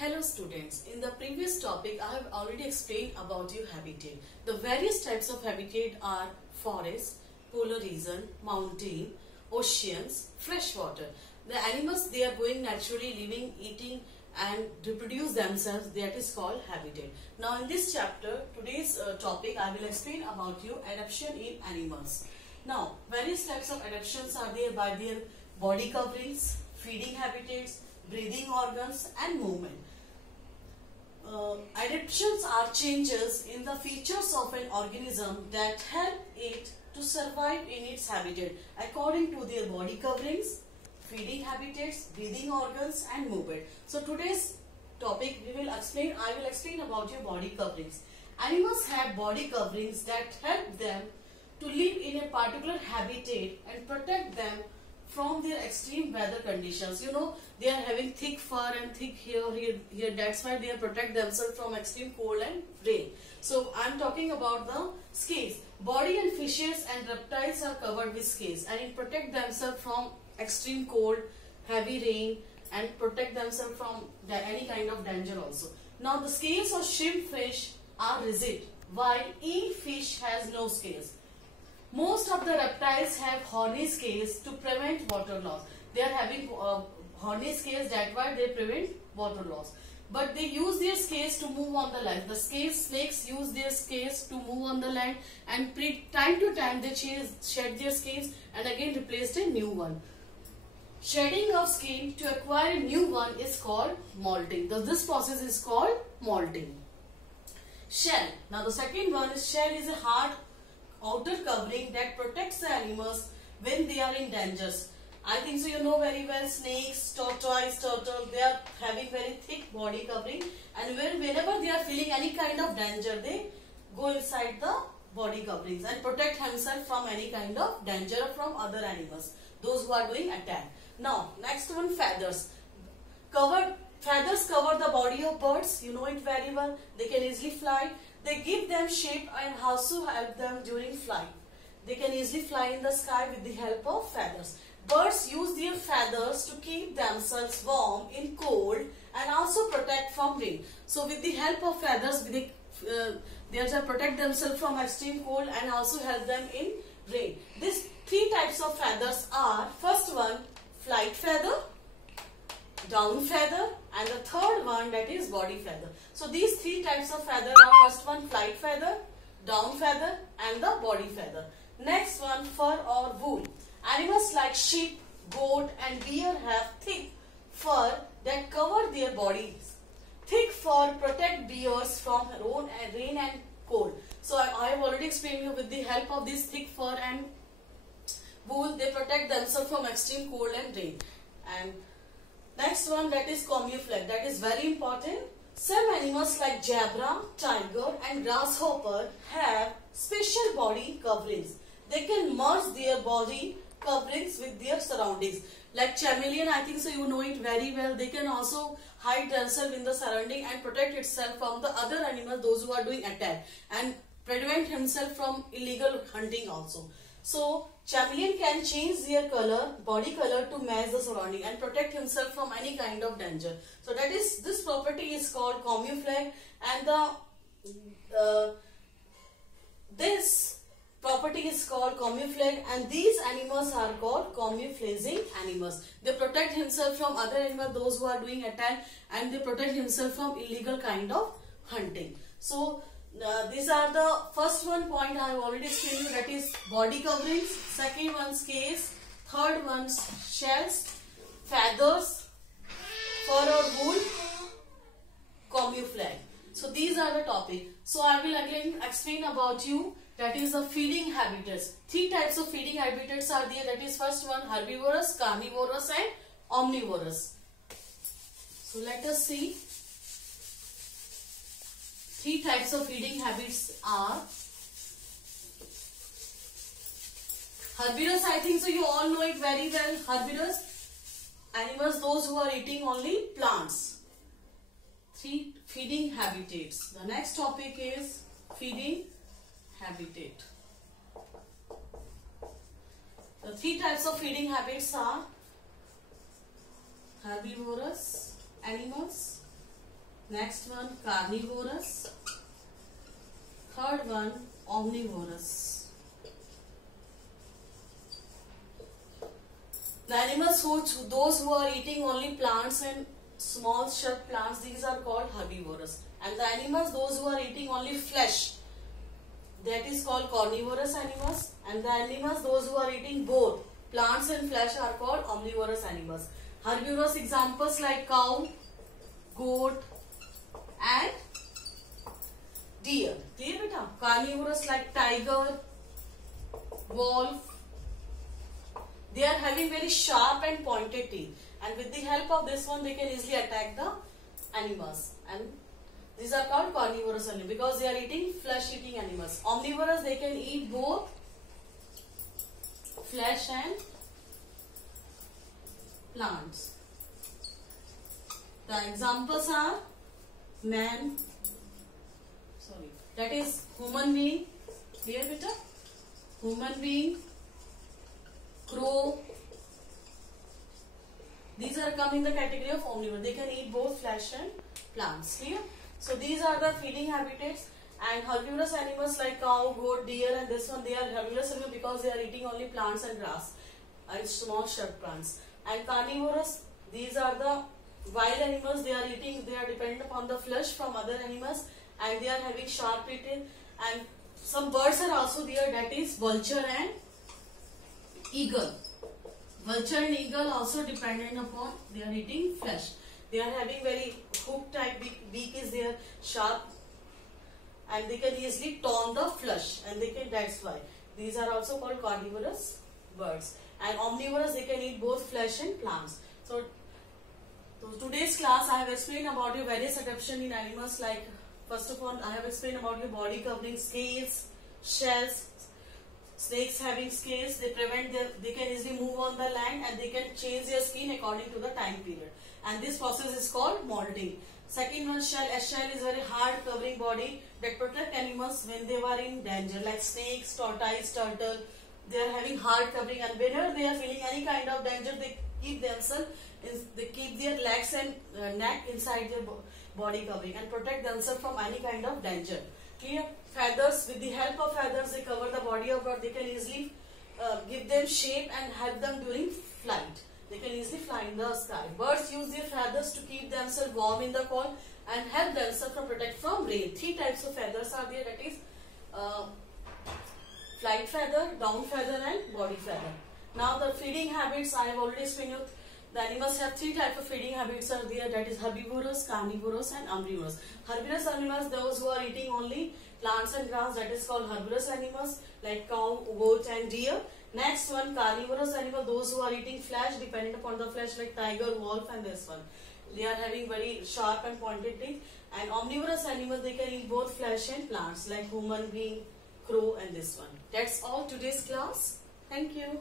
Hello students, in the previous topic I have already explained about your habitat. The various types of habitat are forest, polar region, mountain, oceans, freshwater. The animals, they are going naturally living, eating and reproduce themselves, that is called habitat. Now in this chapter, today's topic, I will explain about you adaptation in animals. Now various types of adaptations are there by their body coverings, feeding habitats, breathing organs and movement. Adaptations are changes in the features of an organism that help it to survive in its habitat according to their body coverings, feeding habitats, breathing organs and movement. So today's topic I will explain about your body coverings. Animals have body coverings that help them to live in a particular habitat and protect them from their extreme weather conditions. You know, they are having thick fur and thick hair here. That's why they protect themselves from extreme cold and rain. So I am talking about the scales. Body and fishes and reptiles are covered with scales and it protect themselves from extreme cold, heavy rain and protect themselves from any kind of danger also. Now the scales of shrimp fish are rigid while eel fish has no scales. Most of the reptiles have horny scales to prevent water loss. They are having horny scales, that's why they prevent water loss. But they use their scales to move on the land. The snakes use their scales to move on the land and time to time they shed their scales and again replaced a new one. Shedding of skin to acquire a new one is called molting. This process is called molting. Shell. Now the second one is shell is a hard outer covering that protects the animals when they are in dangers. I think so you know very well snakes, tortoise, turtle, they are having very thick body covering and whenever they are feeling any kind of danger, they go inside the body coverings and protect themselves from any kind of danger from other animals, those who are doing attack. Now next one, feathers. Feathers cover the body of birds, you know it very well, they can easily fly. They give them shape and also help them during flight. They can easily fly in the sky with the help of feathers. Birds use their feathers to keep themselves warm in cold and also protect from rain. So with the help of feathers, they protect themselves from extreme cold and also help them in rain. These three types of feathers are, first one, flight feather, down feather and the third one, that is body feather. So these three types of feather are, first one flight feather, down feather and the body feather. Next one, fur or wool. Animals like sheep, goat and deer have thick fur that cover their bodies. Thick fur protect bears from rain and cold. So I have already explained you with the help of this thick fur and wool, they protect themselves from extreme cold and rain. And next one, that is camouflage. That is very important. Some animals like zebra, tiger and grasshopper have special body coverings. They can merge their body coverings with their surroundings. Like chameleon, I think so you know it very well. They can also hide themselves in the surrounding and protect itself from the other animals, those who are doing attack, and prevent himself from illegal hunting also. So chameleon can change their body color to match the surrounding and protect himself from any kind of danger. So that is, this property is called camouflage and this property is called camouflage and these animals are called camouflaging animals. They protect himself from other animals, those who are doing attack, and they protect himself from illegal kind of hunting. So these are the first one point I have already explained you, that is body coverings, second one scales, third one shells, feathers, fur or wool, camouflage. So these are the topic. So I will again explain about you, that is the feeding habitats. Three types of feeding habitats are there, that is first one herbivorous, carnivorous and omnivorous. So let us see. Three types of feeding habits are herbivorous. I think so you all know it very well. Herbivorous animals, those who are eating only plants. Three feeding habitats. The next topic is feeding habitat. The three types of feeding habits are herbivorous animals, Next one, carnivorous. Third one, omnivorous. The animals those who are eating only plants and small shrub plants, these are called herbivorous. And the animals those who are eating only flesh, that is called carnivorous animals. And the animals those who are eating both plants and flesh are called omnivorous animals. Herbivorous examples like cow, goat and deer. Clear beta? Carnivorous like tiger, wolf. They are having very sharp and pointed teeth, and with the help of this one they can easily attack the animals, and these are called carnivorous animals because they are eating flesh eating animals. Omnivorous, they can eat both flesh and plants. The examples are man, that is human being. Clear beta? Human being, crow. These are come in the category of omnivore. They can eat both flesh and plants. Clear? So these are the feeding habitats. And herbivorous animals like cow, goat, deer and this one, they are herbivorous animals because they are eating only plants and grass and small shrub plants. And carnivorous, these are the wild animals. They are eating, they are dependent upon the flesh from other animals and they are having sharp teeth. And some birds are also there, that is vulture and eagle. Vulture and eagle also dependent upon, they are eating flesh. They are having very hook type beak is there, sharp, and they can easily taunt the flesh, and they can, that's why these are also called carnivorous birds. And omnivorous, they can eat both flesh and plants. So today's class I have explained about your various adaptation in animals, like first of all I have explained about your body covering, scales, shells. Snakes having scales, they can easily move on the land and they can change their skin according to the time period. And this process is called molting. Second one, shell. A shell is very hard covering body that protect animals when they were in danger, like snakes, tortoise, turtle. They are having hard covering, and whenever they are feeling any kind of danger, they keep themselves, they keep their legs and neck inside their body covering and protect themselves from any kind of danger. Clear? Feathers, with the help of feathers, they cover the body of bird. They can easily give them shape and help them during flight. They can easily fly in the sky. Birds use their feathers to keep themselves warm in the cold and help themselves from protect from rain. Three types of feathers are there, that is flight feather, down feather and body feather. Now the feeding habits I have already explained you. The animals have three types of feeding habits are there, that is herbivorous, carnivorous and omnivorous. Herbivorous animals, those who are eating only plants and grass, that is called herbivorous animals like cow, goat and deer. Next one, carnivorous animal, those who are eating flesh, dependent upon the flesh like tiger, wolf and this one. They are having very sharp and pointed teeth. And omnivorous animals, they can eat both flesh and plants like human being, crow and this one. That's all today's class. Thank you.